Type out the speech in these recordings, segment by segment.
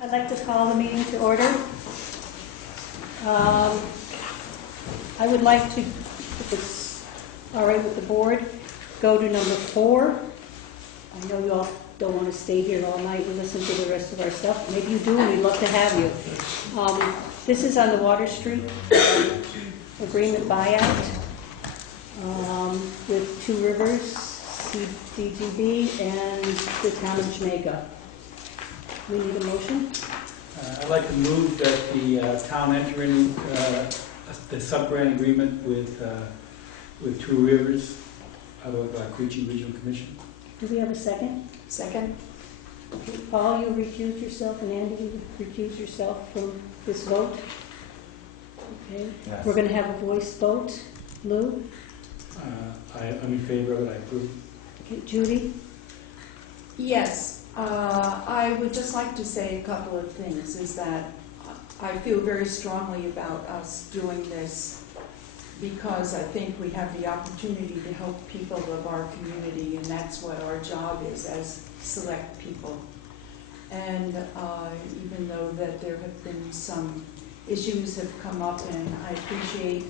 I'd like to call the meeting to order. I would like to, if it's all right with the board, go to number 4. I know you all don't want to stay here all night and listen to the rest of our stuff. Maybe you do, and we'd love to have you. This is on the Water Street agreement buyout with Two Rivers, CDGB, and the town of Jamaica. We need a motion. I'd like to move that the town enter in the sub-grant agreement with Two Rivers out of Creechy Regional Commission. Do we have a second? Second. Okay, Paul, you recuse yourself, and Andy, you recuse yourself from this vote. Okay. Yes. We're going to have a voice vote. Lou? I'm in favor of it. I approve. Okay. Judy? Yes. I would just like to say a couple of things, is that I feel very strongly about us doing this because I think we have the opportunity to help people of our community, and that's what our job is as select people. And even though that there have been some issues have come up, and I appreciate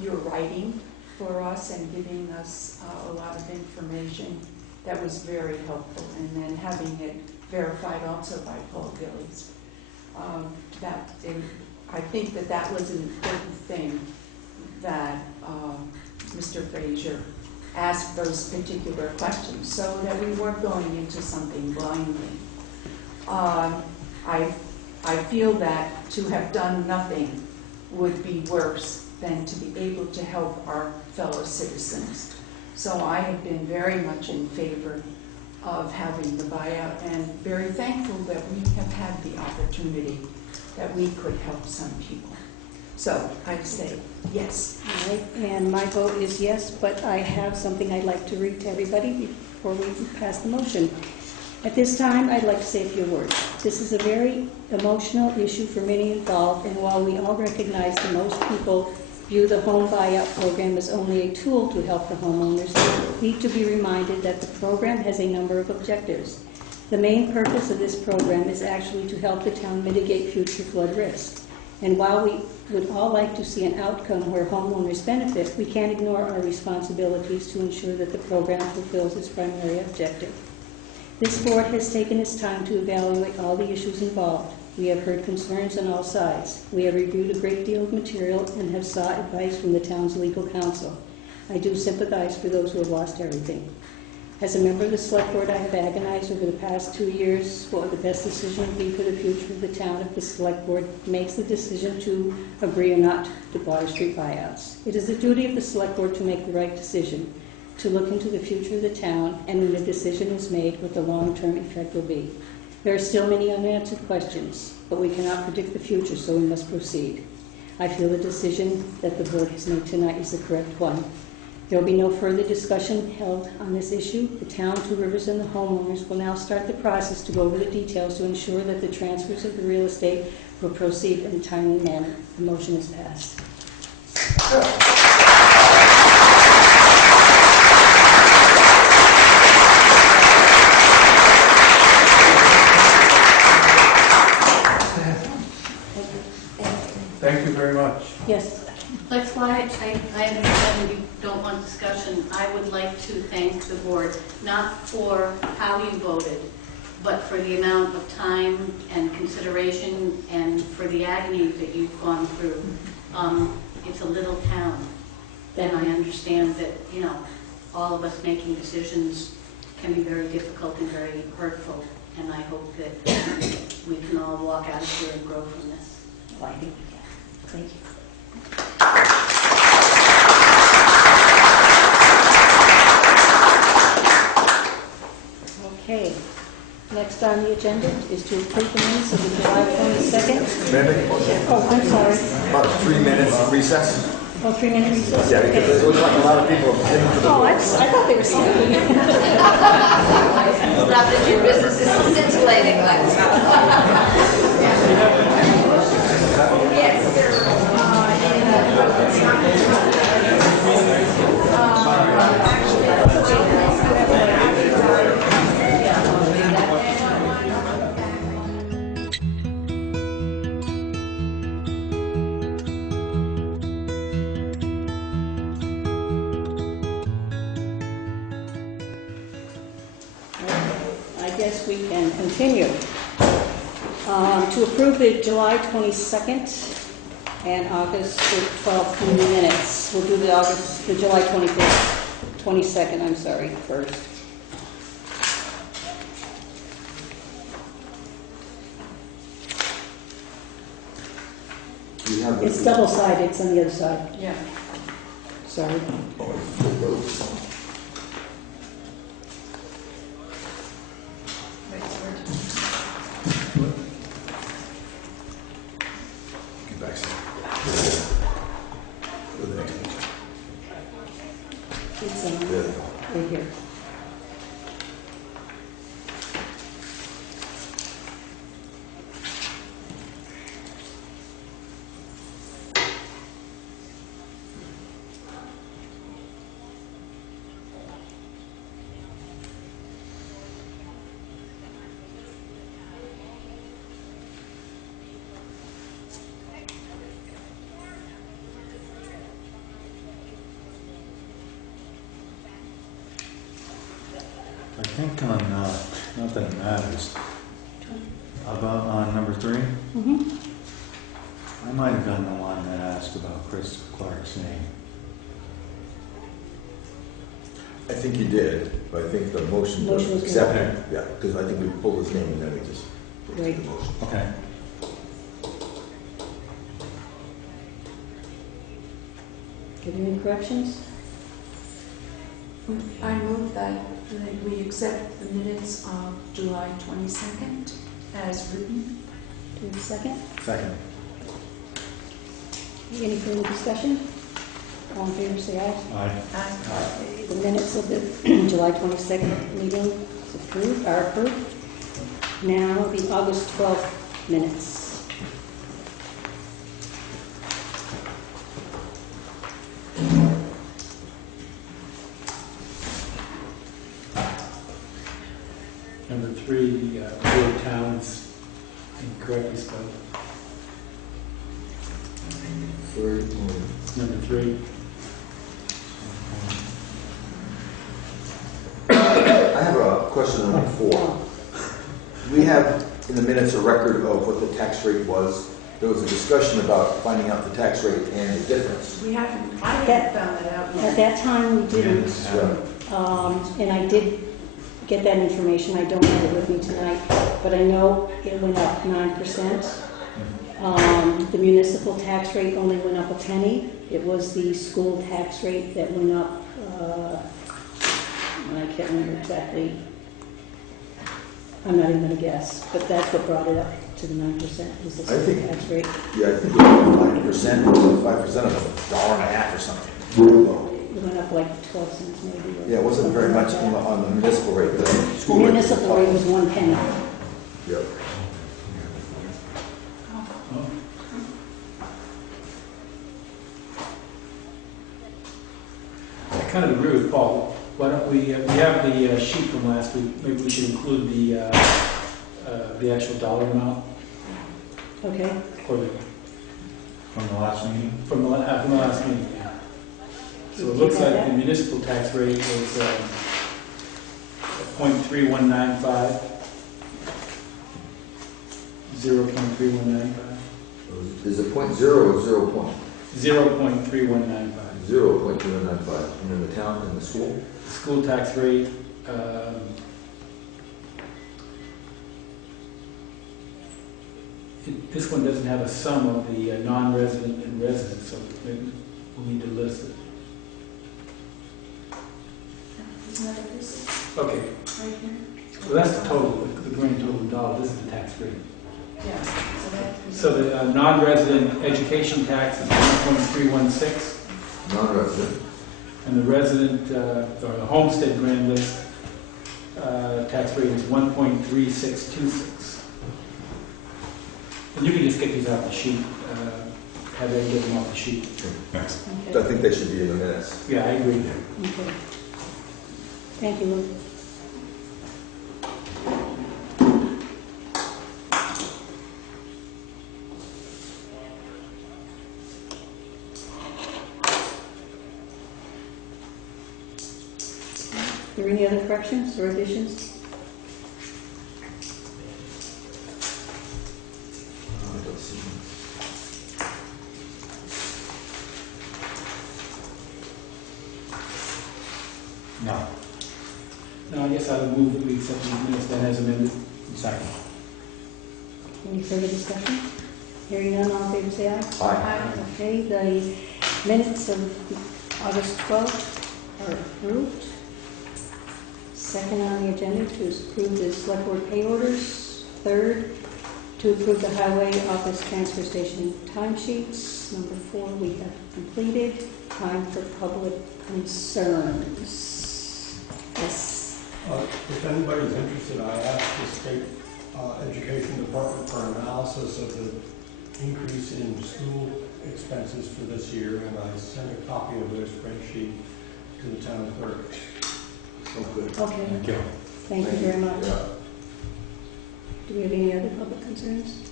your writing for us and giving us a lot of information. That was very helpful, and then having it verified also by Paul Gillies. I think that that was an important thing that Mr. Frazier asked those particular questions so that we weren't going into something blindly. I feel that to have done nothing would be worse than to be able to help our fellow citizens. So I have been very much in favor of having the buyout, and very thankful that we have had the opportunity that we could help some people. So I say yes. All right, and my vote is yes, but I have something I'd like to read to everybody before we pass the motion. At this time, I'd like to say a few words. This is a very emotional issue for many involved, and while we all recognize that most people view the home buyout program as only a tool to help the homeowners, we need to be reminded that the program has a number of objectives. The main purpose of this program is actually to help the town mitigate future flood risk. And while we would all like to see an outcome where homeowners benefit, we can't ignore our responsibilities to ensure that the program fulfills its primary objective. This board has taken its time to evaluate all the issues involved. We have heard concerns on all sides. We have reviewed a great deal of material and have sought advice from the town's legal counsel. I do sympathize for those who have lost everything. As a member of the Select Board, I have agonized over the past 2 years what the best decision would be for the future of the town if the Select Board makes the decision to agree or not to Water Street buyouts. It is the duty of the Select Board to make the right decision, to look into the future of the town, and when the decision is made, what the long-term effect will be. There are still many unanswered questions, but we cannot predict the future, so we must proceed. I feel the decision that the board has made tonight is the correct one. There will be no further discussion held on this issue. The town, Two Rivers, and the homeowners will now start the process to go over the details to ensure that the transfers of the real estate will proceed in a timely manner. The motion is passed. Thank you very much. Yes. That's why I understand you don't want discussion. I would like to thank the board, not for how you voted, but for the amount of time and consideration and for the agony that you've gone through. It's a little town, and I understand that, you know, all of us making decisions can be very difficult and very hurtful. And I hope that we can all walk out of here and grow from this. Well, I think we can. Thank you. Okay. Next on the agenda is to approve the minutes of the July 22nd. Oh, I'm sorry. About 3 minutes recess. Oh, 3-minute recess? Yeah, because it looks like a lot of people have been to the Oh, I thought they were sleeping. Not that your business is scintillating like that. Yes. I guess we can continue. To approve the July 22nd and August 12th minutes. We'll do the July 25th, 22nd, I'm sorry, first. It's double-sided, it's on the other side. Yeah. Sorry. Wait, sorry. Get back. Go to the next page. It's There. right here. I think on, not that it matters, about on number 3, Mm-hmm. I might have been the one that asked about Chris Clark's name. I think you did, but I think the motion Motion to was accept good. it. Yeah, because I think we pulled his name and then we just put it Right. in the motion. Okay. Give any corrections? I move that we accept the minutes of July 22nd as written. Do we have a second? Second. Any further discussion? All in favor, say aye. Aye. Okay, the minutes of the July 22nd meeting is approved, are approved. Now, the August 12th minutes. Number 3, word towns incorrectly spelled. Number 3. I have a question on number 4. We have in the minutes a record of what the tax rate was. There was a discussion about finding out the tax rate and the difference. I haven't found that out At yet. that time, we didn't, Yeah. and I did get that information. I don't have it with me tonight, but I know it went up 9%. The municipal tax rate only went up a penny. It was the school tax rate that went up, and I can't remember exactly. I'm not even going to guess, but that's what brought it up to the 9%, was the I school think- tax rate. Yeah, I think it was 5%, 5% of $1.50 or something. Low. It went up like 12 cents maybe. or Yeah, it wasn't very much something like that. on the municipal rate. The The school rate was municipal rate was 1 penny. Yep. I kind of agree with Paul. Why don't we have the sheet from last week, maybe we should include the actual dollar amount Okay, or the, From the last meeting? from the last meeting. Yeah. So it looks like the municipal tax rate was 0.3195. 0.3195. Is it .0 or 0 point? 0.3195. 0.295, and then the town and the school? School tax rate This one doesn't have a sum of the non-resident and resident, so maybe we'll need to list it. Isn't that what this is, Okay, right here? so that's the total, the grand total dollar. This is the tax rate. Yeah, so that. So the non-resident education tax is 1.316, Non-resident. and the resident, or the homestead grand list tax rate is 1.3626. And you can just get these off the sheet, have them get them off the sheet. Next. So I think they should be in the minutes. Yeah, I agree. Okay. Thank you, Lou. Are there any other corrections or additions? Let's see. No. No, I guess I would move that we accept these minutes then as amended. Second. Any further discussion? Hearing none, all in favor say aye. Aye. Okay, the minutes of August 12th are approved. Second on the agenda to approve the select board pay orders. Third, to approve the highway office transfer station timesheets. Number 4, we have completed. Time for public concerns. Yes. If anybody's interested, I asked the state education department for an analysis of the increase in school expenses for this year, and I sent a copy of their spreadsheet to the town clerk. Oh, good. Okay, Thank you. thank you very much. Yeah. Do we have any other public concerns?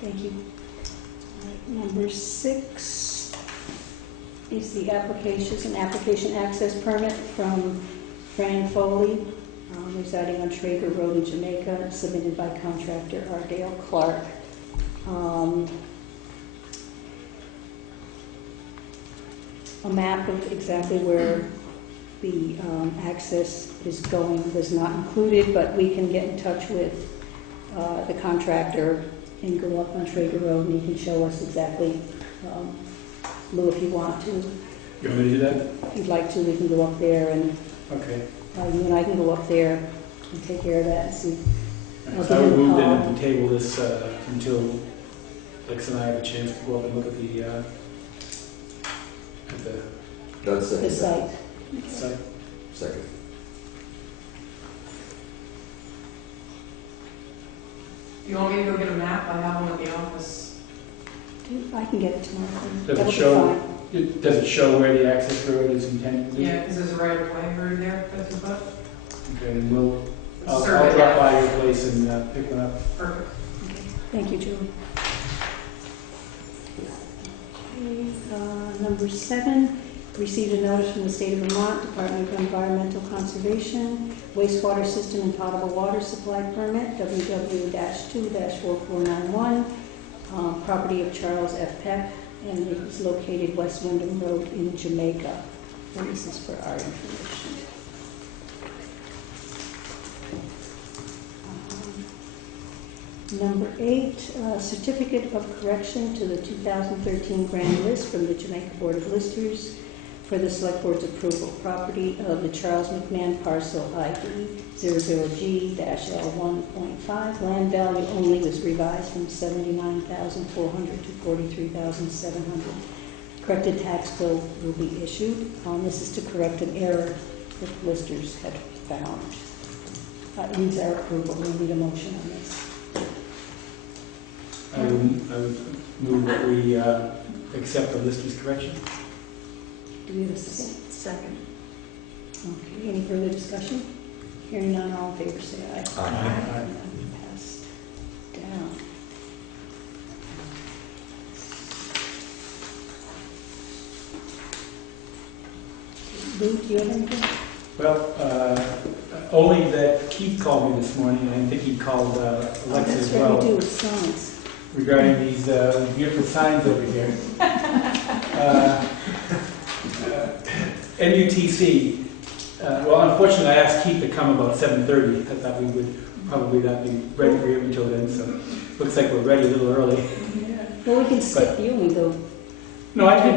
Thank you. All right, number 6 is the application, an application access permit from Fran Foley, residing on Traeger Road in Jamaica, submitted by contractor Ardale Clark. A map of exactly where the access is going was not included, but we can get in touch with the contractor and go up on Traeger Road, and he can show us exactly, Lou, if you want to. You want me to do that? If you'd like to, we can go up there, and Okay. you and I can go up there and take care of that and see. So I would move then to table this until Lex and I have a chance to go up and look at the That's The site. site. Second. You want me to go get a map? I have one at the office. I can get it tomorrow. Does That'll it be show, fine. does it show where the access road is intended to be? Yeah, because there's a right of way through there, 50 foot. Okay, and I'll Survey, drop yeah. by your place and pick one up. Perfect. Okay. Thank you, Julie. Okay, number 7, received a notice from the State of Vermont Department of Environmental Conservation, wastewater system and potable water supply permit, WW-2-4491, property of Charles F. Peck, and it is located West Wyndham Road in Jamaica. And this is for our information. Number 8, certificate of correction to the 2013 grand list from the Jamaica Board of Listers for the Select Board's approval. Property of the Charles McMahon parcel ID 00G-L1.5. Land value only was revised from $79,400 to $43,700. Corrected tax bill will be issued. This is to correct an error that listers had found. It needs our approval. We need a motion on this. I would move that we accept the lister's correction. Do we have a second? Second. Okay, any further discussion? Hearing none, all in favor say aye. Aye. Aye. Passed down. Lou, do you have anything? Well, only that Keith called me this morning, and I think he called Alexa That's as what well, we do with signs. regarding these beautiful signs over here. MUTC, well, unfortunately, I asked Keith to come about 7:30. I thought we would probably not be ready for him until then, so looks like we're ready a little early. Well, we can skip you and go. No, I can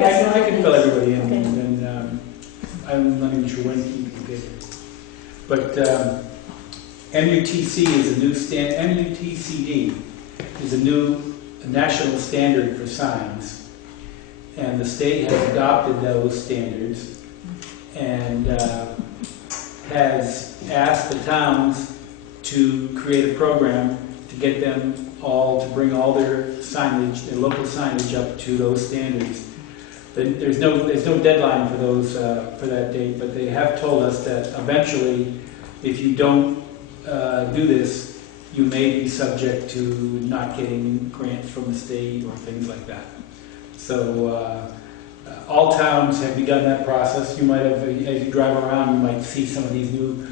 fill everybody in, Okay. and then I'm not even sure when Keith can get here. But MUTC is a new MUTCD is a new national standard for signs, and the state has adopted those standards and has asked the towns to create a program to get them all to bring all their signage, their local signage, up to those standards. There's no deadline for those for that date, but they have told us that eventually, if you don't do this, you may be subject to not getting grants from the state or things like that. So all towns have begun that process. You might have, as you drive around, you might see some of these new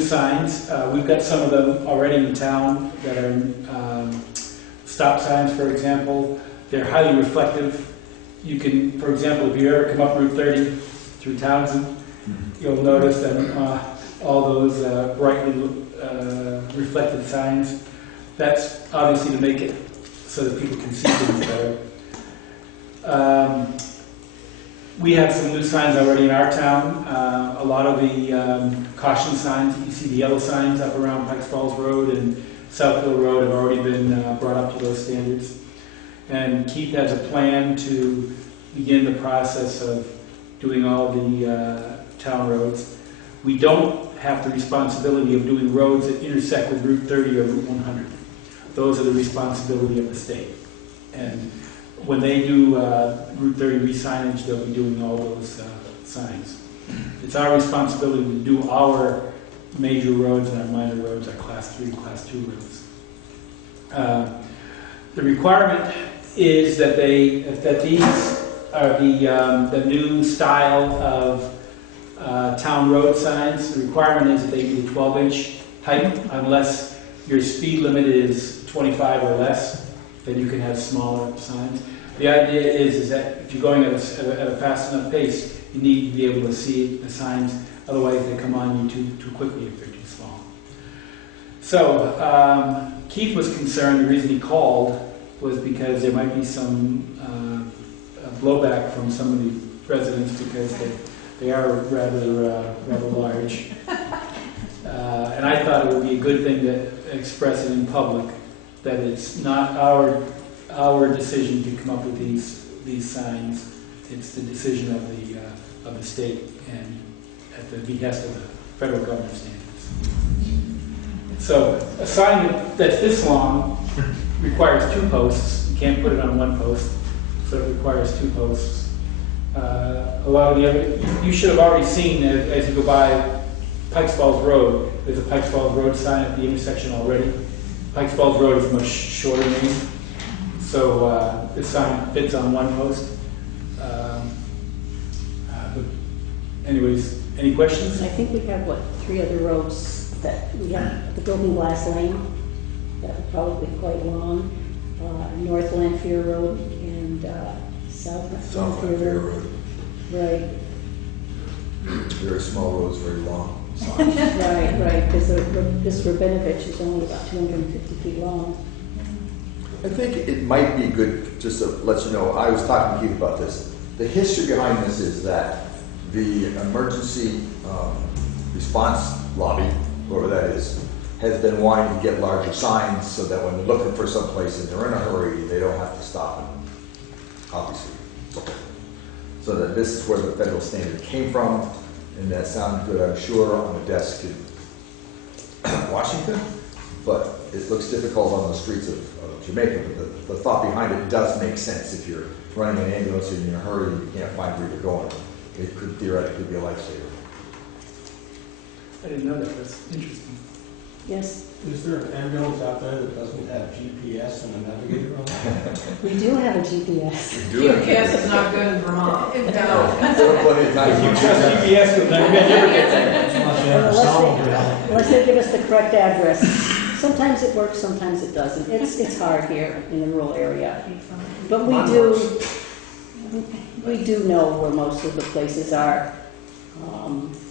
signs. We've got some of them already in town that are stop signs, for example. They're highly reflective. You can, for example, if you ever come up Route 30 through Townsend, you'll notice them, all those brightly reflected signs. That's obviously to make it so that people can see things better. We have some new signs already in our town. A lot of the caution signs, you see the yellow signs up around Pikes Falls Road and Southfield Road have already been brought up to those standards. And Keith has a plan to begin the process of doing all the town roads. We don't have the responsibility of doing roads that intersect with Route 30 or Route 100. Those are the responsibility of the state. And when they do Route 30 re-signage, they'll be doing all those signs. It's our responsibility to do our major roads and our minor roads, our Class 3 and Class 2 roads. The requirement is that these are the new style of town road signs. The requirement is that they be 12-inch height, unless your speed limit is 25 or less, then you can have smaller signs. The idea is that if you're going at a fast enough pace, you need to be able to see the signs, otherwise they come on you too quickly if they're too small. So Keith was concerned, the reason he called was because there might be some blowback from some of the residents because they are rather large. And I thought it would be a good thing to express it in public, that it's not our decision to come up with these signs. It's the decision of the state and at the behest of the federal government standards. So a sign that's this long requires 2 posts. You can't put it on 1 post, so it requires 2 posts. A lot of the other, you should have already seen as you go by Pikes Falls Road, there's a Pikes Falls Road sign at the intersection already. Pikes Falls Road is much shorter name, so this sign fits on 1 post. But anyways, any questions? I think we have, 3 other roads that we have. The Broken Glass Lane, that would probably be quite long. North Lanphier Road and South Lanphier Road. Right. Very small roads, very long. Right, because this Rabinovich is only about 250 feet long. I think it might be good, just to let you know, I was talking to Keith about this. The history behind this is that the emergency response lobby, whoever that is, has been wanting to get larger signs so that when they're looking for someplace and they're in a hurry, they don't have to stop and obviously. So that this is where the federal standard came from, and that sounded good, I'm sure, on the desk in Washington, but it looks difficult on the streets of Jamaica. But the thought behind it does make sense. If you're running an ambulance and you're in a hurry and you can't find where you're going, it could theoretically be a lifesaver. I didn't know that. That's interesting. Yes, Is there an ambulance out there that doesn't have GPS and a navigator on it? we do have a GPS. GPS is not good in Vermont. Plenty of time. If you trust GPS, you'll never get there. Unless they give us the correct address. Sometimes it works, sometimes it doesn't. It's hard here in the rural area. But we do, We do know where most of the places are.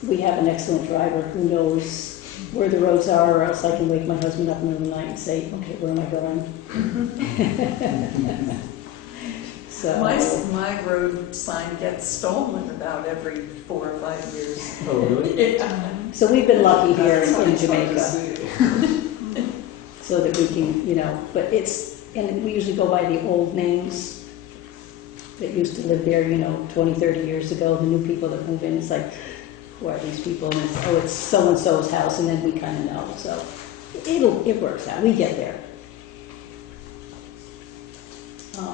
We have an excellent driver who knows where the roads are, or else I can wake my husband up in the middle of the night and say, okay, where am I going? So, My road sign gets stolen about every 4 or 5 years. Oh, really? so we've been lucky here That's in what Jamaica, I do. so that we can, but and we usually go by the old names that used to live there, 20, 30 years ago. The new people that move in, it's like, who are these people? And it's so-and-so's house, and then we kind of know. So it works out. We get there.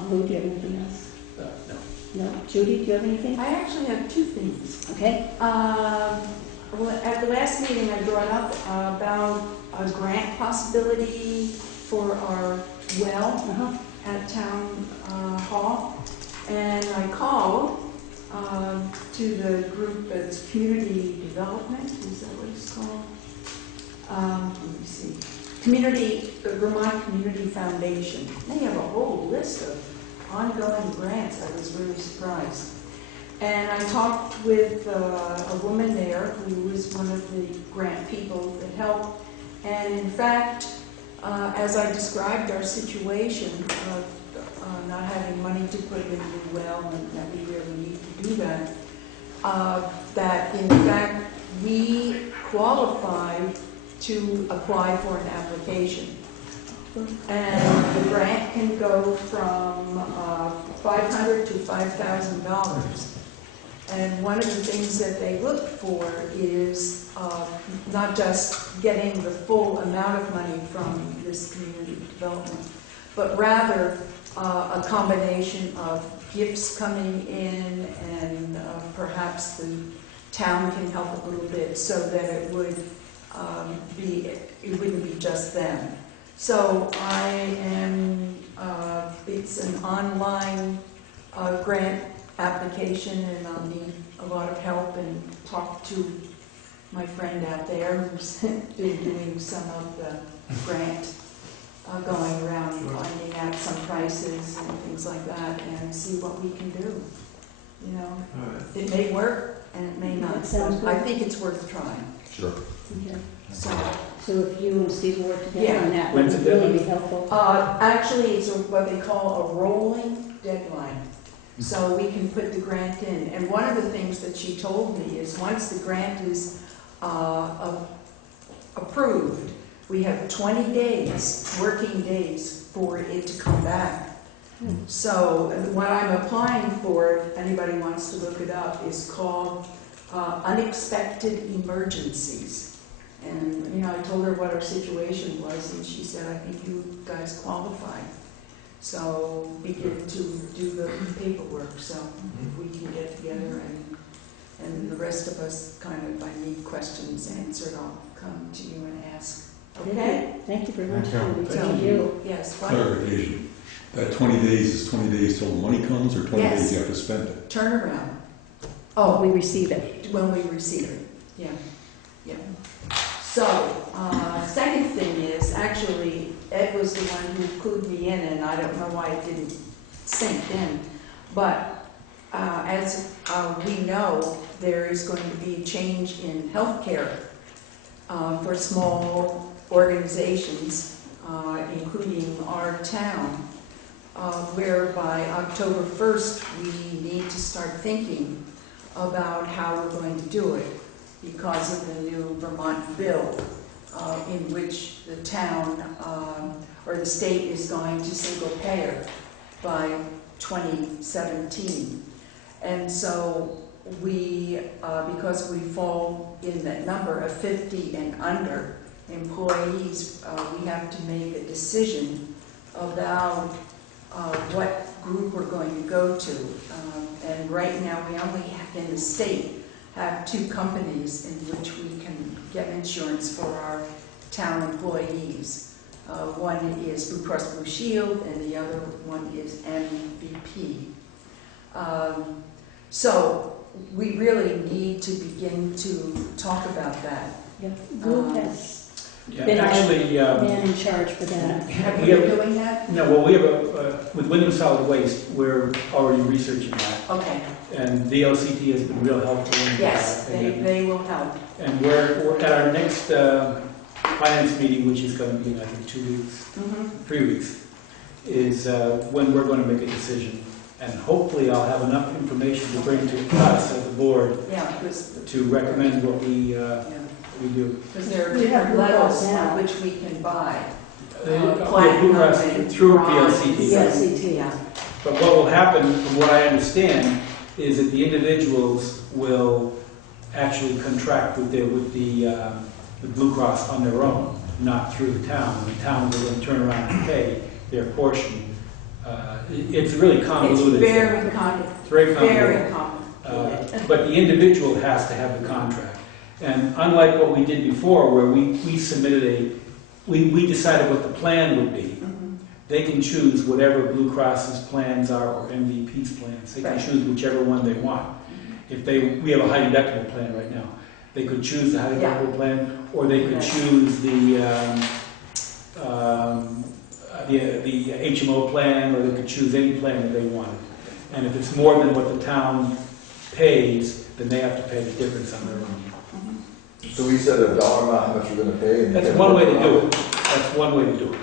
Lou, do you have anything else? No. No? Judy, do you have anything? I actually have 2 things. Okay. Well, at the last meeting, I brought up about a grant possibility for our well at Town Hall. And I called to the group that's Community Development, is that what it's called? Let me see. Vermont Community Foundation. They have a whole list of ongoing grants. I was really surprised. And I talked with a woman there who was one of the grant people that helped. And in fact, as I described our situation of not having money to put in the well, and that we really need to do that, that in fact we qualified to apply for an application. And the grant can go from $500 to $5,000. And one of the things that they look for is not just getting the full amount of money from this community development, but rather a combination of gifts coming in, and perhaps the town can help a little bit, so that it wouldn't be just them. So it's an online grant application, and I'll need a lot of help, and talk to my friend out there who's been doing some of the grant, going around finding out some prices and things like that, and see what we can do. It may work and it may not. That sounds I good. think it's worth trying. Sure. Okay. So if you and Steve work together on that, When's would the really be deadline? helpful. actually, it's what they call a rolling deadline. So we can put the grant in. And one of the things that she told me is once the grant is approved, we have 20 days, working days, for it to come back. So what I'm applying for, if anybody wants to look it up, is called Unexpected Emergencies. And, I told her what our situation was, and she said, I think you guys qualify. So begin to do the paperwork. So if we can get together, and the rest of us if I need questions answered, I'll come to you and ask. Okay? Thank you very much, Thank you. Judy. Thank you. Yes. What? Clarification. That 20 days is 20 days till the money comes, or 20 Yes. days you have to spend it? Turnaround. Oh, we receive it. When we receive it. Yeah. Yeah. So, second thing is, actually, Ed was the one who clued me in, and I don't know why it didn't sink in. But as we know, there is going to be a change in healthcare for small organizations, including our town, whereby October 1st we need to start thinking about how we're going to do it because of the new Vermont bill in which the town or the state is going to single payer by 2017. And so we, because we fall in that number of 50 and under employees, we have to make a decision about what group we're going to go to. And right now we only have, in the state, have 2 companies in which we can get insurance for our town employees. One is Blue Cross Blue Shield, and the other one is MVP. So we really need to begin to talk about that. Yeah. Blue has Yeah, been our actually, man in charge for that. Have We you have- been doing that? no, well, we have with Wyndham Solid Waste, we're already researching that. Okay, And VLCT has been real helpful in that. yes, And- they will help. And we're at our next finance meeting, which is going to be in, I think, 2 weeks, 3 weeks, is when we're going to make a decision. And hopefully I'll have enough information to bring to us as a board Yeah, because, to recommend what we do. because there are We have different Blue Cross levels now. on which we can buy. Blue Cross through PLCT. PLCT. Yeah. But what will happen, from what I understand, is that the individuals will actually contract with the Blue Cross on their own, not through the town. The town will then turn around and pay their portion. It's really It's convoluted. very complicated, It's very convoluted. very complicated. But the individual has to have the contract. And unlike what we did before, where we submitted we decided what the plan would be. They can choose whatever Blue Cross's plans are or MVP's plans. They can Right. choose whichever one they want. We have a high deductible plan right now. They could choose the high deductible plan, or they could Right. choose the HMO plan, or they could choose any plan that they wanted. And if it's more than what the town pays, then they have to pay the difference on their own. So we said a dollar amount, how much we're gonna pay? and That's one way to do it. That's one way to do it.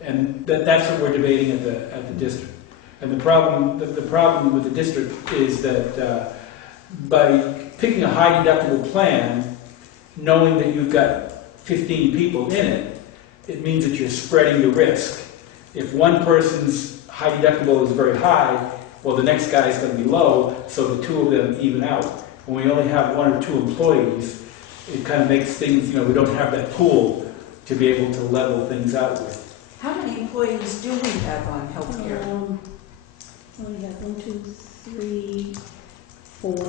And that's what we're debating at the district. And the problem with the district is that by picking a high deductible plan, knowing that you've got 15 people in it, it means that you're spreading the risk. If one person's high deductible is very high, well, the next guy is going to be low, so the two of them even out. When we only have 1 or 2 employees, it kind of makes things, we don't have that pool to be able to level things out with. How many employees do we have on healthcare? We have 1, 2, 3, 4.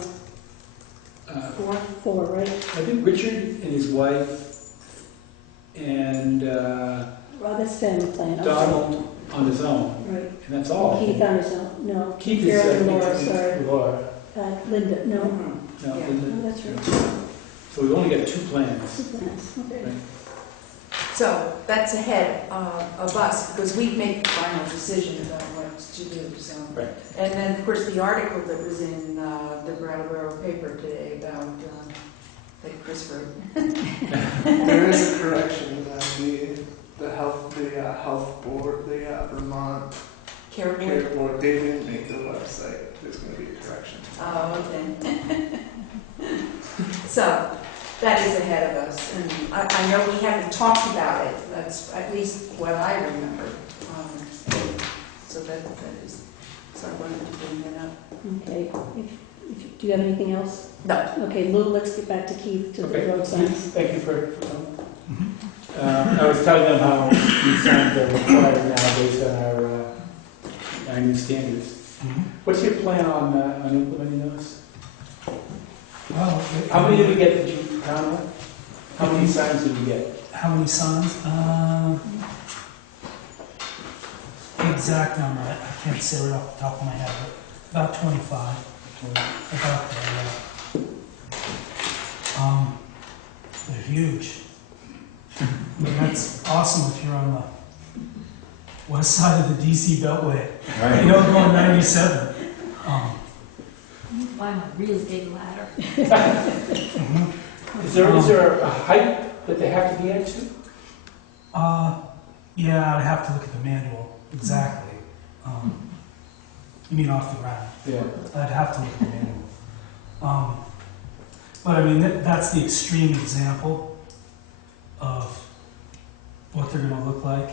Four, right? I think Richard and his wife and Well, that's family plan. okay. Donald on his own, Right. and that's all. Keith on his own, no. Keith Karen is and Laura, sorry. Laura. Linda, no. Mhm. No, Yeah. Linda. Oh, that's right. So we've only got 2 plans. Two plans, okay. Right. So that's ahead of us, because we make the final decision about what to do, so. Right. And then, of course, the article that was in the Brattleboro paper today about, that Chris wrote. There is a correction that the health board, the Vermont Care Care Board. Board, they didn't make the website. There's going to be a correction. Oh, okay. So, that is ahead of us, and I know we haven't talked about it, that's at least what I remember. So that is, so I wanted to bring that up. Okay. Do you have anything else? No. Okay, Lou, let's get back to Keith, to the Okay. road signs. Thank you for I was telling them how these signs are required now based on our new standards. What's your plan on implementing those? Well, How many did we get that you counted? How many signs did we get? how many signs? Exact number, I can't say right off the top of my head, but about 25. About there, yeah. They're huge. I mean, that's awesome if you're on the west side of the DC Beltway. Right. You know, going 97. Find a really big ladder. Is there a height that they have to be at too? Yeah, I'd have to look at the manual exactly. You mean off the ground? Yeah. I'd have to look at the manual. But I mean, that's the extreme example of what they're going to look like.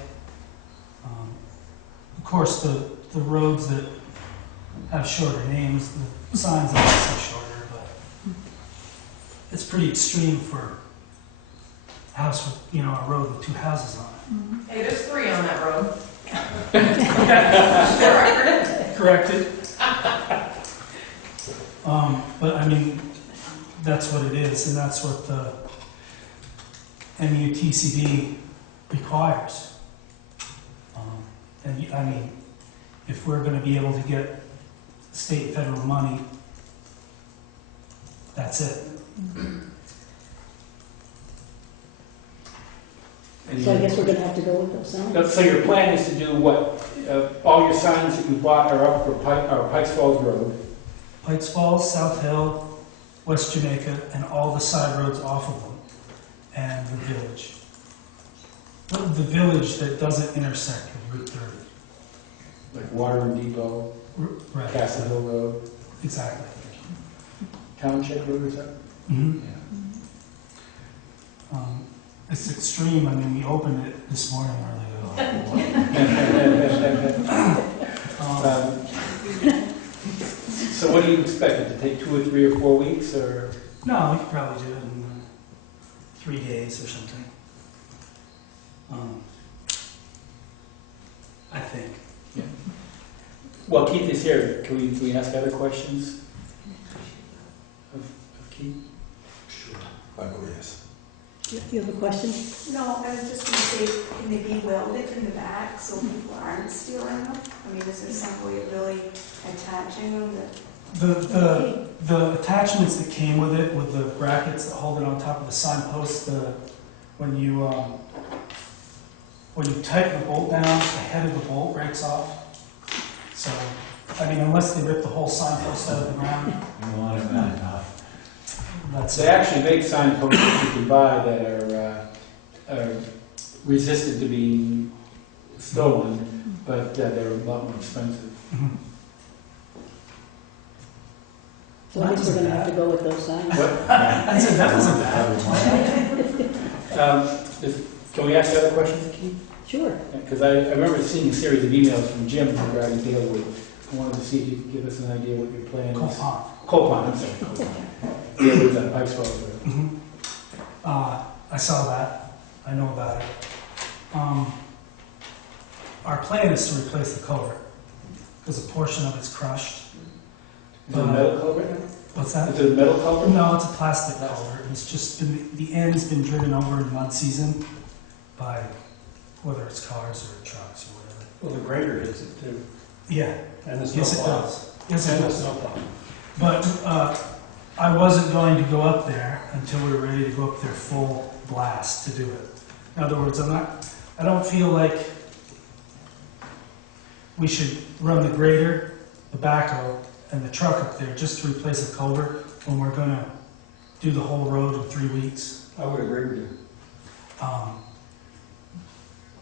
Of course, the roads that have shorter names, the signs are also shorter, but it's pretty extreme for a house with, a road with 2 houses on it. Hey, there's 3 on that road. Corrected. But I mean, that's what it is, and that's what the MUTCD requires. And I mean, if we're going to be able to get state and federal money, that's it. So I guess we're gonna have to go with those signs. So your plan is to do what? All your signs that you bought are up for Pikes Falls Road. Pikes Falls, South Hill, West Jamaica, and all the side roads off of them, and the village. The village that doesn't intersect with Route 30. Like Waterman Depot, Right. Castle Hill Road, Exactly. Township Road, is that? Mhm. It's extreme. I mean, we opened it this morning early. So what do you expect it to take, 2 or 3 or 4 weeks, or? No, we could probably do it in 3 days or something. I think. Well, Keith is here. Can we ask other questions of Keith? Sure. I vote yes. Do you have a question? No, I was just going to say, can they be welded in the back so people aren't stealing them? I mean, is there some way of really attaching them that? The attachments that came with it, with the brackets that hold it on top of the signpost, when you tighten the bolt down, the head of the bolt breaks off. So, I mean, unless they rip the whole signpost out of the ground. You want it bad enough. They actually make signposts that you can buy that are resistant to being stolen, but they're a lot more expensive. So I guess we're gonna have to go with those signs. That wasn't bad. Can we ask other questions, Keith? Sure. Because I remember seeing a series of emails from Jim regarding Dalewood. I wanted to see if you could give us an idea what your plan is. Coal Pond, I'm sorry. Dalewood's on Pikes Falls Road. I saw that. I know about it. Our plan is to replace the culvert because a portion of it's crushed. Is it a metal culvert? What's that? Is it a metal culvert? No, it's a plastic culvert. It's just been, the end's been driven over in mud season by whether it's cars or trucks or whatever. Well, the grader hits it too. Yeah. And the Yes, it snowplow. does. Yes, it And the does. snowplow. But I wasn't going to go up there until we were ready to go up there full blast to do it. In other words, I don't feel like we should run the grader, the backhoe, and the truck up there just to replace a culvert when we're going to do the whole road in 3 weeks. I would agree with you.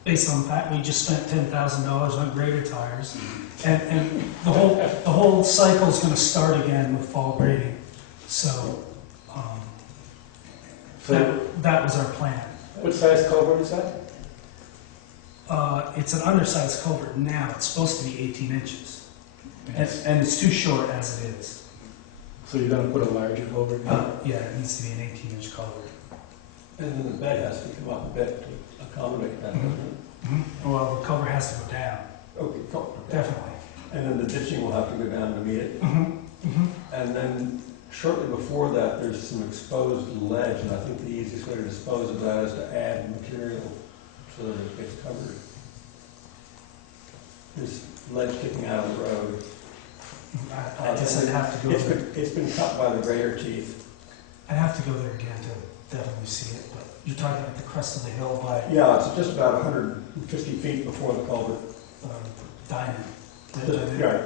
Based on the fact we just spent $10,000 on grader tires, and the whole cycle is going to start again with fall grading. So, that was our plan. What size culvert is that? It's an undersized culvert now. It's supposed to be 18 inches, and it's too short as it is. So you're going to put a larger culvert? Yeah, it needs to be an 18-inch culvert. And then the bed has to come up a bit to accommodate that, doesn't it? Well, the culvert has to go down. Okay, cool. Definitely. And then the ditching will have to go down to meet it. And then shortly before that, there's some exposed ledge, and I think the easiest way to dispose of that is to add material so that it gets covered. There's ledge sticking out of the road. I guess I'd have to go there. It's been cut by the grader teeth. I'd have to go there again to definitely see it, but you're talking at the crest of the hill by Yeah, it's just about 150 feet before the culvert. Diamond. Right.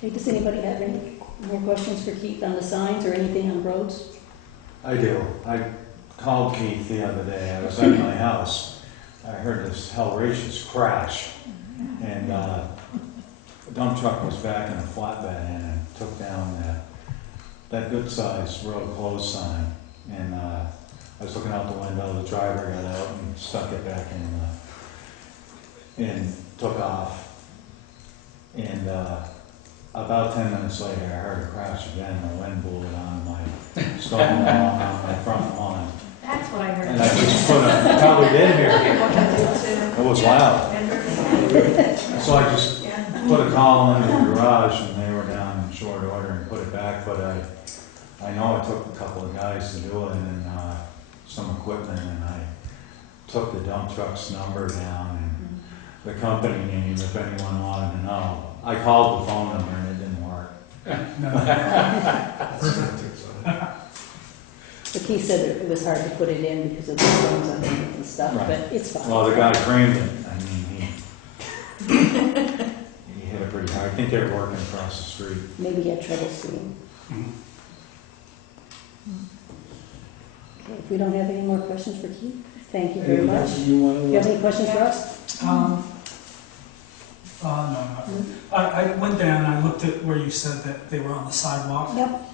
Hey, does anybody have any more questions for Keith on the signs or anything on roads? I do. I called Keith the other day. I was at my house. I heard this hellacious crash, and the dump truck was back in a flatbed and took down that good-sized road closed sign. And I was looking out the window. The driver got out and stuck it back in and took off. And about 10 minutes later, I heard a crash again. The wind blew it on my stone wall on my front lawn. That's what I heard. And I just probably did hear it. It was loud. So I just put a call into the garage, and they were down in short order and put it back. But I know it took a couple of guys to do it and some equipment, and I took the dump truck's number down and the company name if anyone wanted to know. I called the phone number and it didn't work. He said that it was hard to put it in because of the stones underneath and stuff, Right. but it's fine. Well, the guy craned it, I mean, he hit it pretty hard. I think they were working across the street. Maybe he had trouble seeing. Okay, if we don't have any more questions for Keith, thank you very much. Anything you want Do you have any questions for us? No. I went down and I looked at where you said that they were on the sidewalk. Yep.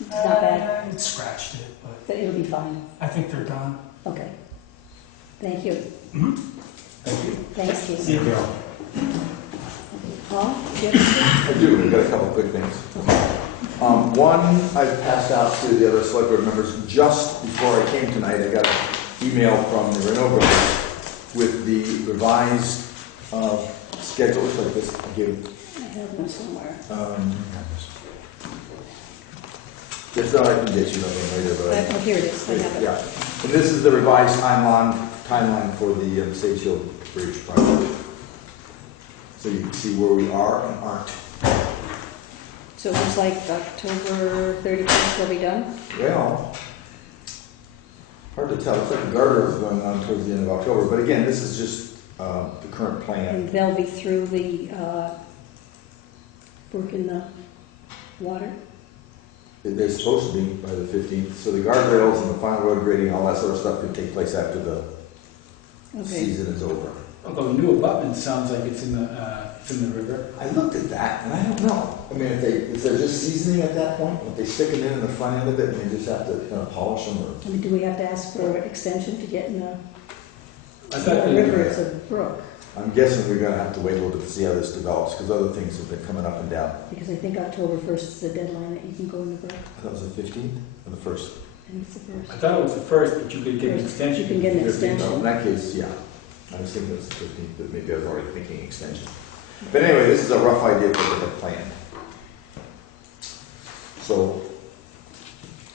It's not bad, It scratched it, but but it'll be fine. I think they're done. Okay. Thank you. Thank you. Thanks, Keith. Thank you. Paul, do you have I do, we've got a couple quick things. One, I've passed out to the other select board members. Just before I came tonight, I got an email from the Renault brothers with the revised schedule. Looks like this. I have one somewhere. If not, I can get you another later. But Oh, here it is. I have it. yeah, and this is the revised timeline for the Sage Hill Bridge project. So you can see where we are and aren't. So it looks like October 31st will be done? Well, hard to tell. It's like the garter is going on towards the end of October. But again, this is just the current plan. And they'll be through the work in the water? They're supposed to be by the 15th. So the guardrails and the final road grading, all that sort of stuff could take place after the season is over. Although new abutment sounds like it's in the river. I looked at that and I don't know. I mean, if they're just seasoning at that point, if they stick it in the front end of it and they just have to kind of polish them, or I mean, do we have to ask for extension to get in the I thought river? It's a brook. I'm guessing we're going to have to wait a little bit to see how this develops because other things have been coming up and down. Because I think October 1st is the deadline that you can go in the brook. I thought it was the 15th or the 1st. I think it's the I first. thought it was the first, but you could get an First. extension. You can get an if you're- extension. In that case, yeah. I was thinking it was the 15th, but maybe I was already thinking extension. But anyway, this is a rough idea of what they have planned. So,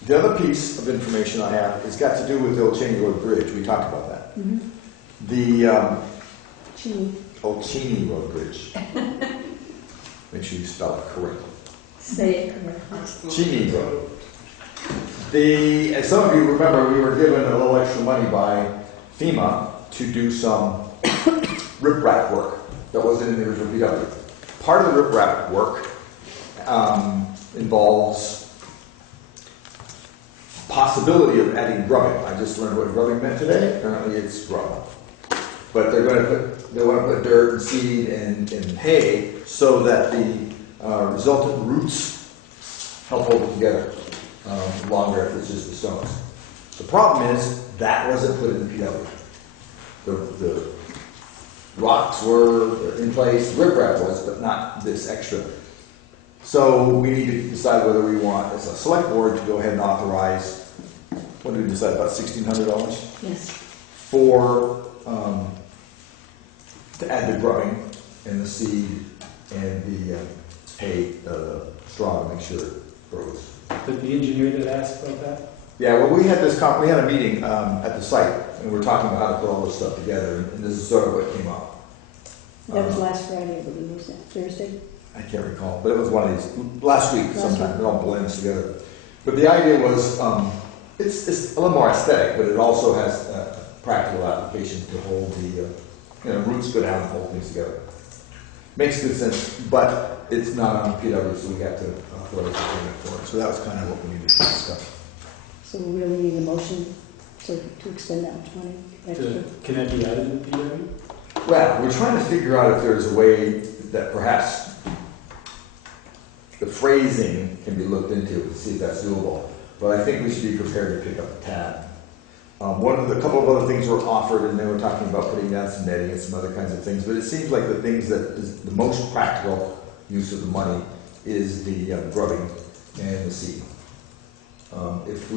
the other piece of information I have has got to do with the Old Cheney Road Bridge. We talked about that. Mm-hmm. The Cheney. Old Cheney Road Bridge. Make sure you spell it correctly. Say it correctly. Cheney Road. As some of you remember, we were given a little extra money by FEMA to do some riprap work that wasn't in the original PW. Part of the riprap work involves possibility of adding grubbing. I just learned what grubbing meant today. Apparently it's grub. But they want to put dirt and seed and hay so that the resultant roots help hold it together longer if it's just the stones. The problem is that wasn't put in the PW. The rocks were in place, riprap was, but not this extra. So we need to decide whether we want, as a select board, to go ahead and authorize, what did we decide, about $1,600? Yes. For, to add the grubbing and the seed and the hay, the straw to make sure it grows. Did the engineer that asked about that? Yeah, well, we had a meeting at the site, and we were talking about how to put all this stuff together, and this is sort of what came up. That was last Friday, I believe, was that Thursday? I can't recall, but it was one of these, last week sometime, it all blends together. But the idea was, it's a little more aesthetic, but it also has a practical application to hold the, roots go down and hold things together. Makes good sense, but it's not on PW, so we have to authorize the payment for it. So that was kind of what we needed to discuss. So we really need a motion to extend that money extra. Can that be added in the PW? Well, we're trying to figure out if there's a way that perhaps the phrasing can be looked into to see if that's doable. But I think we should be prepared to pick up the tab. A couple of other things were offered, and they were talking about putting down some netting and some other kinds of things. But it seems like the things that is the most practical use of the money is the grubbing and the seed. If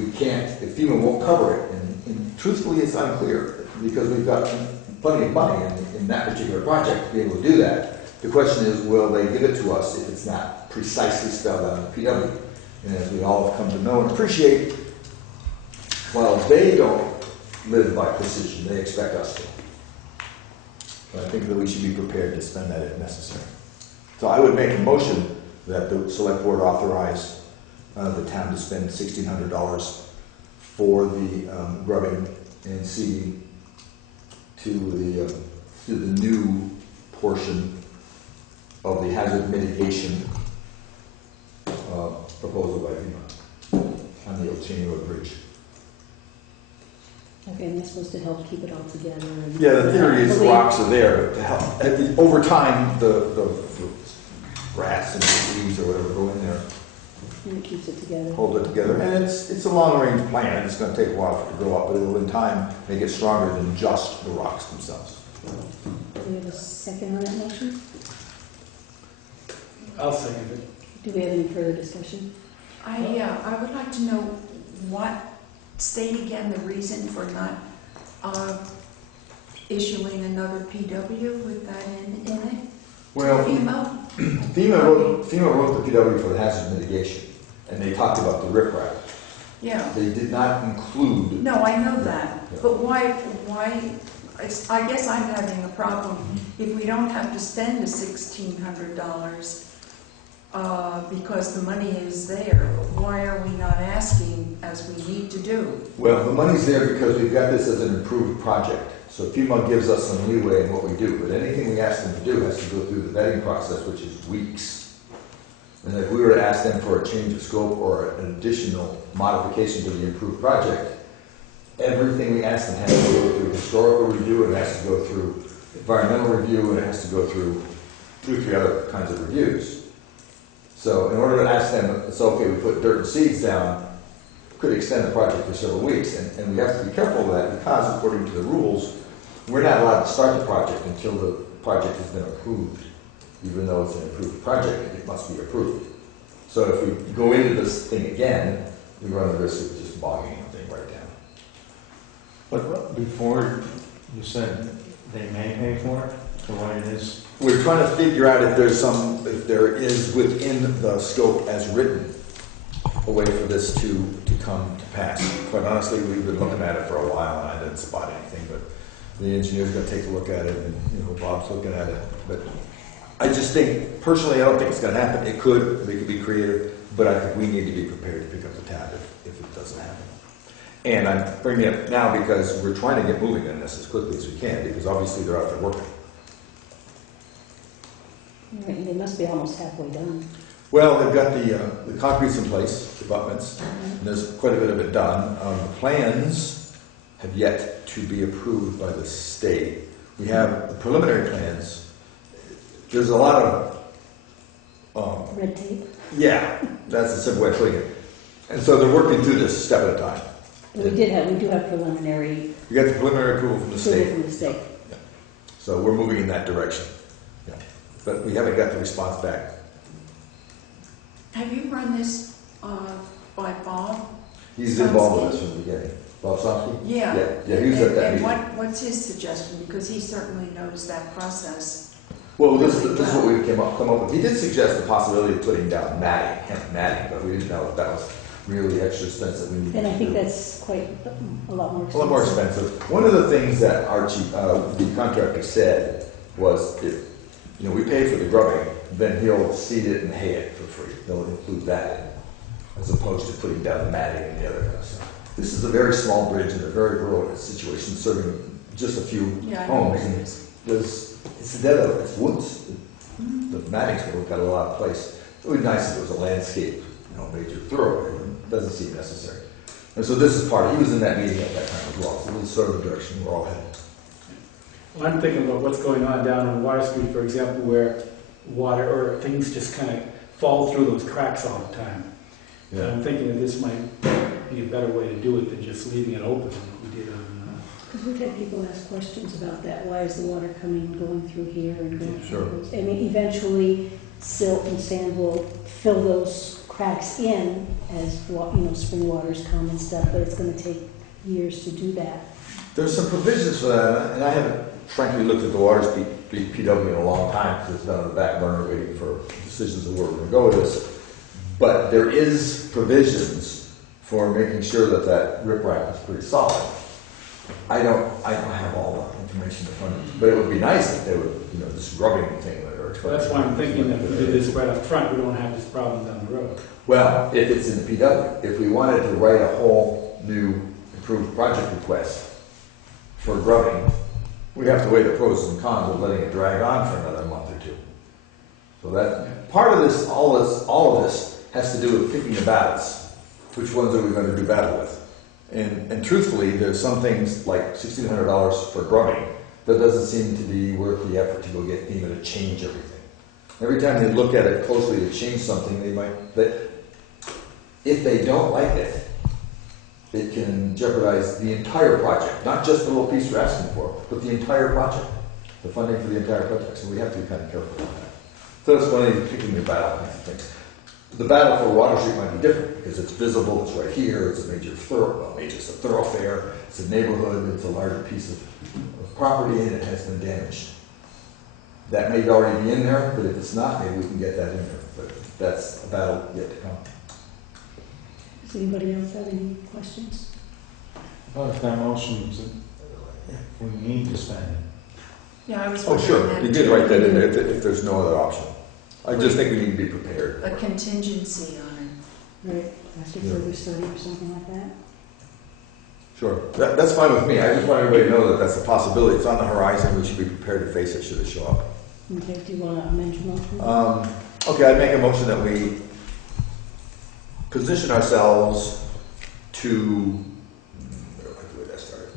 FEMA won't cover it, and truthfully it's unclear because we've got plenty of money in that particular project to be able to do that. The question is, will they give it to us if it's not precisely spelled out in the PW? And as we all have come to know and appreciate, while they don't live by precision, they expect us to. But I think that we should be prepared to spend that if necessary. So I would make a motion that the select board authorize the town to spend $1,600 for the grubbing and seeding to the new portion of the hazard mitigation proposal by FEMA on the old Cheney Road Bridge. Okay, and that's supposed to help keep it all together. And Yeah, the theory is the rocks are there, but to help, over time, the grass and the leaves or whatever go in there, And it keeps it together. hold it together. And it's a long-range plan. It's going to take a while for it to grow up, but it'll in time make it stronger than just the rocks themselves. Do we have a second on that motion? I'll second it. Do we have any further discussion? I would like to know state again the reason for not issuing another PW with that in it? Well, FEMA? FEMA wrote the PW for the hazard mitigation, and they talked about the riprap. Yeah. They did not include. No, I know that. Yeah. But why, I guess I'm having a problem. If we don't have to spend the $1,600 because the money is there, why are we not asking as we need to do? Well, the money's there because we've got this as an improved project. So FEMA gives us some leeway in what we do, but anything we ask them to do has to go through the vetting process, which is weeks. And if we were to ask them for a change of scope or an additional modification to the improved project, everything we ask them has to go through historical review, it has to go through environmental review, and it has to go through 2 or 3 other kinds of reviews. So in order to ask them, it's okay, we put dirt and seeds down, could extend the project for several weeks, and we have to be careful of that because according to the rules, we're not allowed to start the project until the project has been approved. Even though it's an approved project, it must be approved. So if we go into this thing again, we run the risk of just bogging the thing right down. But before, you said they may pay for it, for what it is? We're trying to figure out if there is within the scope as written, a way for this to come to pass. Quite honestly, we've been looking at it for a while and I didn't spot anything, but the engineer's going to take a look at it and Bob's looking at it. But I just think, personally, I don't think it's going to happen. It could be creative, but I think we need to be prepared to pick up the tab if it doesn't happen. And I'm bringing it up now because we're trying to get moving on this as quickly as we can because obviously they're out there working. Right, and they must be almost halfway done. Well, they've got the concrete's in place, the abutments, and there's quite a bit of it done. The plans have yet to be approved by the state. We have the preliminary plans. There's a lot of Red tape? yeah, that's a simple way of putting it. And so they're working through this step at a time. We do have preliminary We got the preliminary approval from the approval state. from the state. Yeah. So we're moving in that direction. Yeah. But we haven't got the response back. Have you run this by Bob? He's involved with this from the beginning. Bob Sofsky? Yeah. Yeah, he was at that And meeting. what's his suggestion? Because he certainly knows that process. Well, this is what we've come up with. He did suggest the possibility of putting down matting, but we didn't know if that was really extra expensive. And I think that's quite a lot more expensive. A lot more expensive. One of the things that Archie, the contractor, said was if we pay for the grubbing, then he'll seed it and hay it for free. He'll include that in, as opposed to putting down the matting and the other kind of stuff. This is a very small bridge in a very rural situation, serving just a few homes. And it's dead of it's woods. The matting's got a lot of place. It would be nice if it was a landscape, major thoroughfare. It doesn't seem necessary. And so this is he was in that meeting at that time as well. So this is sort of the direction we're all headed. Well, I'm thinking about what's going on down on Water Street, for example, where water or things just kind of fall through those cracks all the time. Yeah. And I'm thinking that this might be a better way to do it than just leaving it open like we did on. Because we've had people ask questions about that. Why is the water going through here and going through those? I mean, eventually silt and sand will fill those cracks in as spring waters come and stuff, but it's going to take years to do that. There's some provisions for that, and I haven't frankly looked at the Water Street PW in a long time because it's been on the back burner waiting for decisions of where we're going to go with this. But there is provisions for making sure that riprap is pretty solid. I don't have all the information in front of me, but it would be nice if they would, this grubbing thing that are. Well, that's why I'm thinking that if we did this right up front, we don't have this problem down the road. Well, if it's in the PW, if we wanted to write a whole new improved project request for grubbing, we have to weigh the pros and cons of letting it drag on for another month or two. So that, part of this, all of this has to do with picking the battles. Which ones are we going to do battle with? And truthfully, there's some things like $1,600 for grubbing that doesn't seem to be worth the effort to go get FEMA to change everything. Every time they look at it closely to change something, if they don't like it, it can jeopardize the entire project, not just the little piece we're asking for, but the entire project, the funding for the entire project. So we have to be kind of careful about that. So that's one of these picking the battle kinds of things. The battle for Water Street might be different because it's visible, it's right here, it's a major it's a thoroughfare, it's a neighborhood, it's a larger piece of property, and it has been damaged. That may already be in there, but if it's not, maybe we can get that in there. But that's a battle yet to come. Does anybody else have any questions? Well, if that motion's, if we need to spend it. Yeah, I was Oh, wondering sure. that You did too. write that in there if there's no other option. I just think we need to be prepared. A contingency on Right, after further study or something like that? Sure. That's fine with me. I just want everybody to know that that's a possibility. It's on the horizon. We should be prepared to face it should it show up. Okay, do you want to amend your motion? Okay, I'd make a motion that we position ourselves to, where did that start?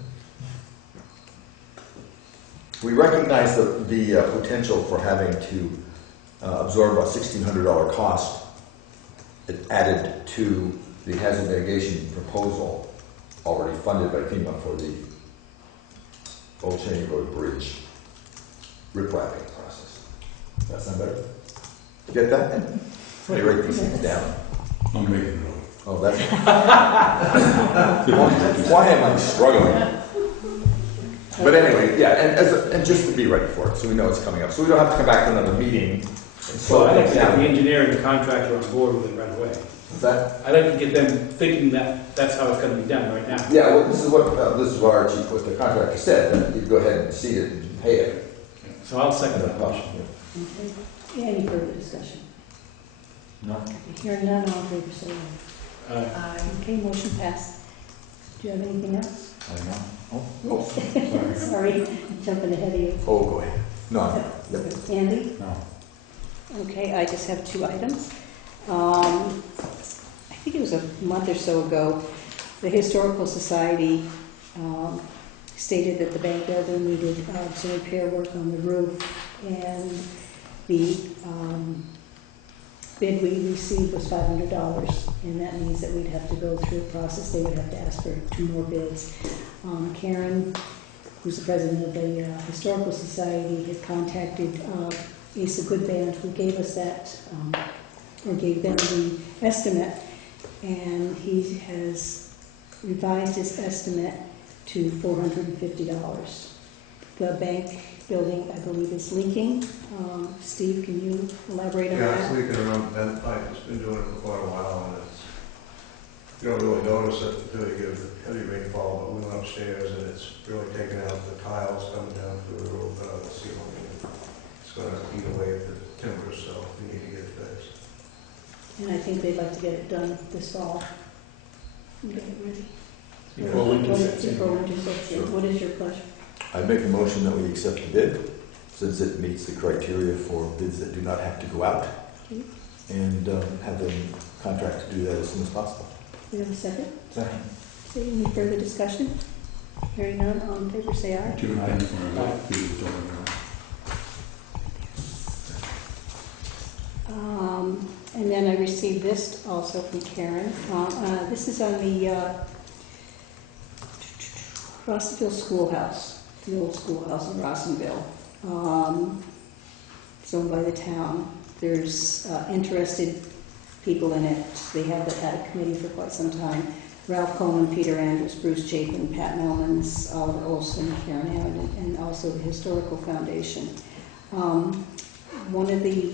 We recognize the potential for having to absorb a $1,600 cost added to the hazard mitigation proposal already funded by FEMA for the Old Cheney Road Bridge riprapping process. That sound better? Get that? Let me write these things down. I'm making it up. Oh, that's... Why am I struggling? But anyway, yeah, and just to be ready for it, so we know it's coming up. So we don't have to come back to another meeting. So I'd like to have the engineer and the contractor on board with it right away. What's that? I'd like to get them thinking that that's how it's going to be done right now. Yeah, well, this is what our chief, what the contractor said, that you go ahead and seed it and pay it. So I'll second that motion. Okay. Any further discussion? No. Hearing none, all in favor, say aye. it. Okay, motion passed. Do you have anything else? I don't know. Oh, Sorry, I'm jumping ahead of you. oh, go ahead. No, yep. Andy? No. Okay, I just have two items. I think it was a month or so ago, the Historical Society stated that the bank building needed some repair work on the roof, and the bid we received was $500, and that means that we'd have to go through a process. They would have to ask for 2 more bids. Karen, who's the president of the Historical Society, had contacted Asa Goodband, who gave us that, or gave them the estimate, and he has revised his estimate to $450. The bank building, I believe, is leaking. Steve, can you elaborate on Yeah, that? it's leaking around the vent pipe. It's been doing it for quite a while, and you don't really notice it until you get a heavy rainfall, but we went upstairs and it's really taken out the tiles coming down through the roof, the ceiling. It's going to eat away at the timbers, so we need to get it fixed. And I think they'd like to get it done this fall. Get it ready. Before winter sets in. Before winter sets in. What is your pleasure? I make a motion that we accept the bid, since it meets the criteria for bids that do not have to go out, Okay. and have them contract to do that as soon as possible. Do we have a second? Second. Is there any further discussion? Hearing none, all in favor, say aye. 2 items for the And then I received this also from Karen. This is on the Rossville Schoolhouse, the old schoolhouse in Rossville. It's owned by the town. There's interested people in it. They have had a committee for quite some time. Ralph Coleman, Peter Andrews, Bruce Chapin, Pat Melmans, Oliver Olson, Karen Hammond, and also the Historical Foundation. One of the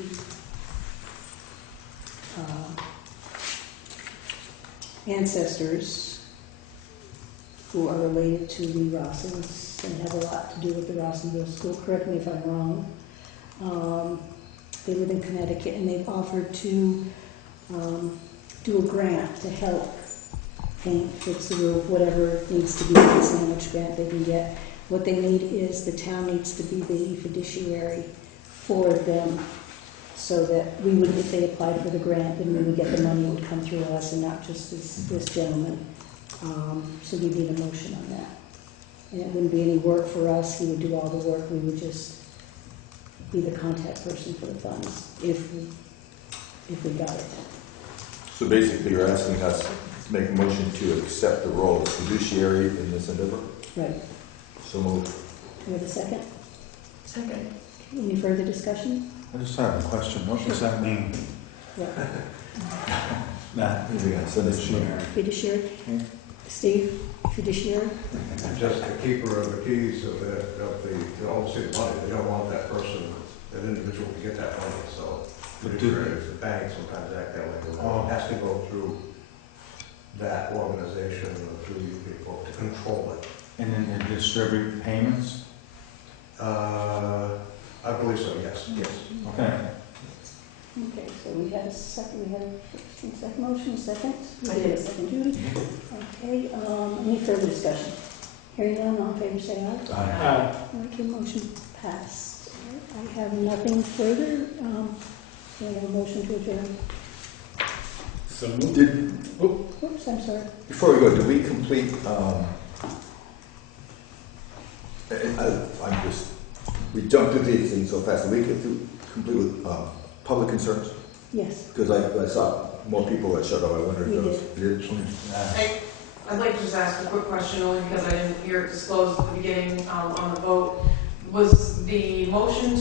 ancestors who are related to the Rossins and have a lot to do with the Rossville School, correct me if I'm wrong, they live in Connecticut, and they've offered to do a grant to help paint, fix the roof, whatever needs to be done, see how much grant they can get. What they need is the town needs to be the fiduciary for them, so that we would, if they applied for the grant, then we would get the money, it would come through us and not just this gentleman. So we need a motion on that. And it wouldn't be any work for us, he would do all the work, we would just be the contact person for the funds, if we got it. So basically, you're asking us to make a motion to accept the role of fiduciary in this endeavor? Right. So moved. Do we have a second? Second. Any further discussion? I just have a question. What does that mean? What? That Fiduciary? Steve, fiduciary? I'm just the keeper of the keys of the oversee the money. They don't want that person, that individual to get that money, so. The bank sometimes act that way. It has to go through that organization or through you people to control it. And then they distribute payments? I believe so, yes. Yes. Okay. Okay, so we had a second, we had a second motion, second? I We did. a second, Judy. Okay, any further discussion? Hearing none, all in favor say aye. Okay, motion passed. I have nothing further. Do I have a motion to adjourn? So moved. Oops, I'm sorry. Before we go, did we complete, we jumped through these things so fast, did we get through complete with public concerns? Yes. Because I saw more people that showed up, I wonder if We those did. I'd like to just ask a quick question only because I didn't hear it disclosed at the beginning on the vote. Was the motion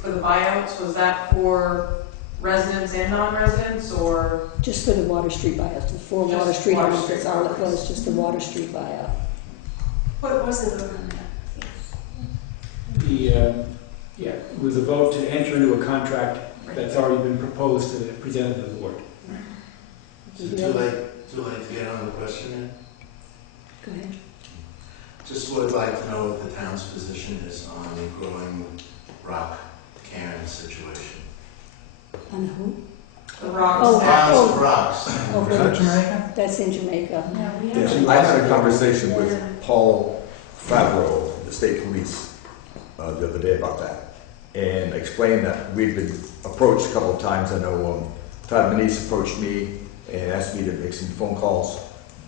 for the buyouts, was that for residents and non-residents, or? Just for the Water Street buyout, the four Just Water Street Water homes, Street that's all it properties. was, just the Water Street buyout. What was the vote on that? It was a vote to enter into a contract that's already been proposed to presented to the board. Did you Too have- late to get on the question Go ahead. yet? Just would like to know what the town's position is on the growing rock Karen situation. On who? The rocks. Oh, Towns of rocks. Oh, Is that Jamaica? That's in Jamaica. I had a conversation with Paul Favreau, the state police, the other day about that, and explained that we've been approached a couple of times. I know Todd Manise approached me and asked me to make some phone calls,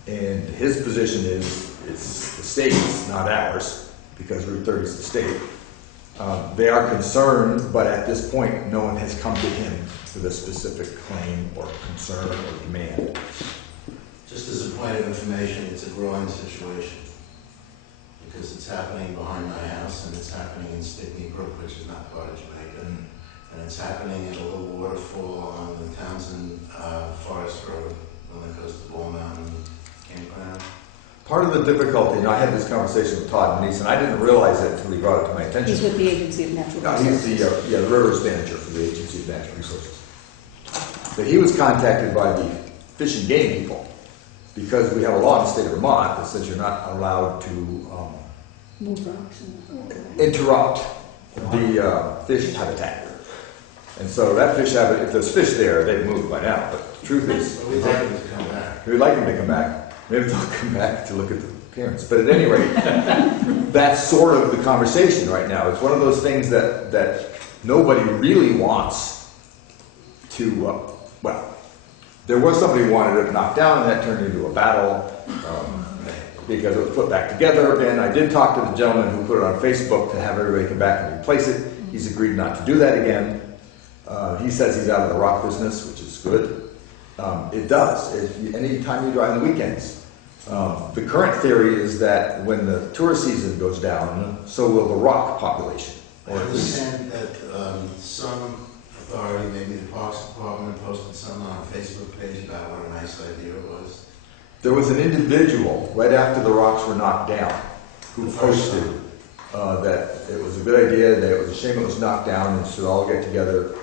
and his position is it's the state's, not ours, because Route 30 is the state. They are concerned, but at this point, no one has come to him with a specific claim or concern or demand. Just as a point of information, it's a growing situation because it's happening behind my house and it's happening in Stickney Brook, which is not part of Jamaica, and it's happening at a little waterfall on the Townsend Forest Road when it goes to Ball Mountain Campground. Part of the difficulty, and I had this conversation with Todd Manise, and I didn't realize it until he brought it to my attention. He's with the Agency of Natural No, Resources. he's the rivers manager for the Agency of Natural Resources. But he was contacted by the Fish and Game people because we have a law in the state of Vermont that says you're not allowed to Move rocks and... interrupt the fish habitat. And so that fish habitat, if there's fish there, they've moved by now. But the truth is, But we'd like them to come back. we'd like them to come back. Maybe they'll come back to look at the appearance. But at any rate, that's sort of the conversation right now. It's one of those things that nobody really wants to, well, there was somebody who wanted it knocked down, and that turned into a battle because it was put back together. And I did talk to the gentleman who put it on Facebook to have everybody come back and replace it. He's agreed not to do that again. He says he's out of the rock business, which is good. It does. Anytime you drive on the weekends. The current theory is that when the tourist season goes down, so will the rock population. I understand that some authority, maybe the Parks Department, posted something on a Facebook page about what a nice idea it was. There was an individual right after the rocks were knocked down who posted that it was a good idea, that it was a shame it was knocked down, and should all get together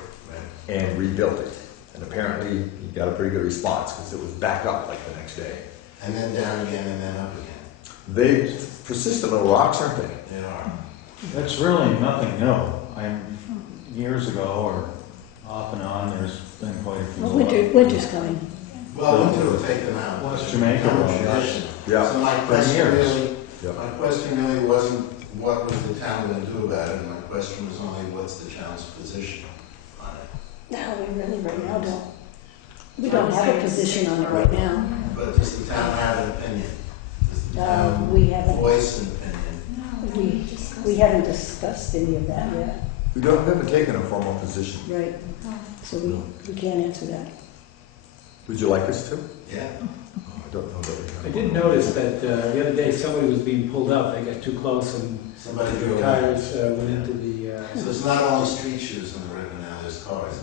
and rebuild it. And apparently he got a pretty good response because it was back up like the next day. And then down again and then up again. They persistent little rocks, aren't they? They are. That's really nothing new. Years ago or off and on, there's been quite a few. Well, winter's coming. Well, winter will take them out. Well, it's Jamaica Road, Tradition. Yeah. So my For question years. really, Yeah. my question really wasn't what was the town going to do about it, my question was only what's the town's position on it. No, we really right now don't. We don't have a position on it right now. But does the town have an opinion? Does the town We haven't, voice an opinion? we haven't discussed any of that yet. We haven't taken a formal position. Right. So we can't answer that. Would you like us to? Yeah. Oh, I don't know that we I have. did notice that the other day somebody was being pulled up. They got too close and Somebody their drove it. tires went into the. So it's not only street shoes in the river now, there's cars in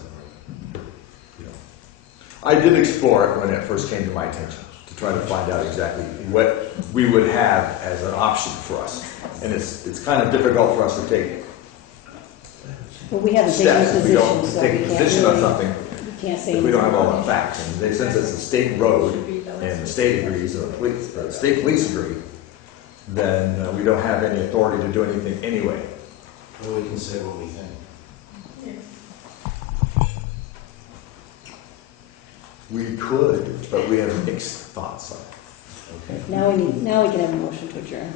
the river. I did explore it when it first came to my attention, to try to find out exactly what we would have as an option for us. And it's kind of difficult for us to take But we haven't taken a steps if we position, don't so take we a can't position on really, something we can't say if we don't have all anything. the facts. And since it's a state road and the state agrees, or the state police agree, then we don't have any authority to do anything anyway. Well, we can say what we think. We could, but we have mixed thoughts on it. Okay. Now we can have a motion to adjourn.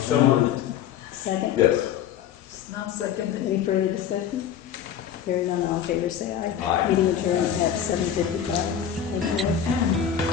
So moved. Second? Yes. Not seconded. Any further discussion? Hearing none, all in favor say aye. Aye. Meeting adjourned at 7:55. Thank you.